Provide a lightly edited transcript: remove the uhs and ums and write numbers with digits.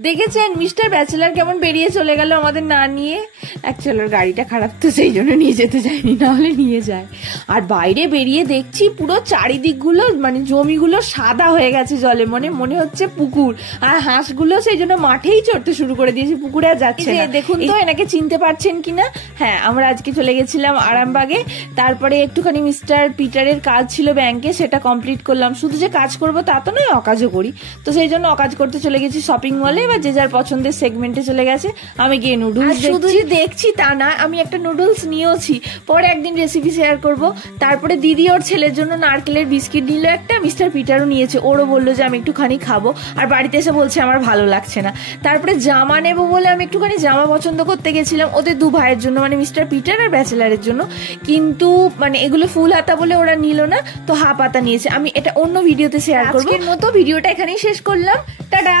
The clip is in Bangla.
দেখেছেন মিস্টার ব্যাচেলার কেমন বেরিয়ে চলে গেল আমাদের না নিয়ে। অ্যাকচুয়ালি ওর গাড়িটা খারাপ তো সেই জন্য নিয়ে যেতে যায়নি, নাহলে নিয়ে যায়। আর বাইরে বেরিয়ে দেখছি পুরো চারিদিকগুলো মানে জমিগুলো সাদা হয়ে গেছে জলে, মনে হচ্ছে পুকুর। আর হাঁসগুলো সেই জন্য মাঠেই চড়তে শুরু করে দিয়েছে, পুকুরে আর যাচ্ছে না। দেখুন তো এনাকে চিনতে পারছেন কিনা। হ্যাঁ, আমরা আজকে চলে গেছিলাম আরামবাগে, তারপরে একটুখানি মিস্টার পিটারের কাজ ছিল ব্যাংকে, সেটা কমপ্লিট করলাম। শুধু যে কাজ করবো তা তো নয়, অকাজও করি, তো সেই জন্য অকাজ করতে চলে গেছি শপিং মলে। এবার যে যার পছন্দের সেগমেন্টে চলে গেছে, আমি গিয়ে নুডলস শুধু যে দেখছি তা না, আমি একটা নুডলস নিয়েওছি, পরে একদিন রেসিপি শেয়ার করব। তারপরে দিদি ওর ছেলের জন্য নারকেলের বিস্কিট নিল একটা, মিস্টার পিটারও নিয়েছে, ওরও বললো যে আমি একটুখানি খাবো, আর বাড়িতে এসে বলছে আমার ভালো লাগছে না। তারপরে জামা নেবো বলে আমি একটুখানি জামা পছন্দ করতে গেছিলাম ওদের দু ভাইয়ের জন্য, মানে মিস্টার পিটার আর ব্যাচেলারের জন্য, কিন্তু মানে এগুলো ফুল হাতা বলে ওরা নিল না, তো হাফ হাতা নিয়েছে। আমি এটা অন্য ভিডিওতে শেয়ার করবো। আজকের মতো ভিডিওটা এখানেই শেষ করলাম, টাটা।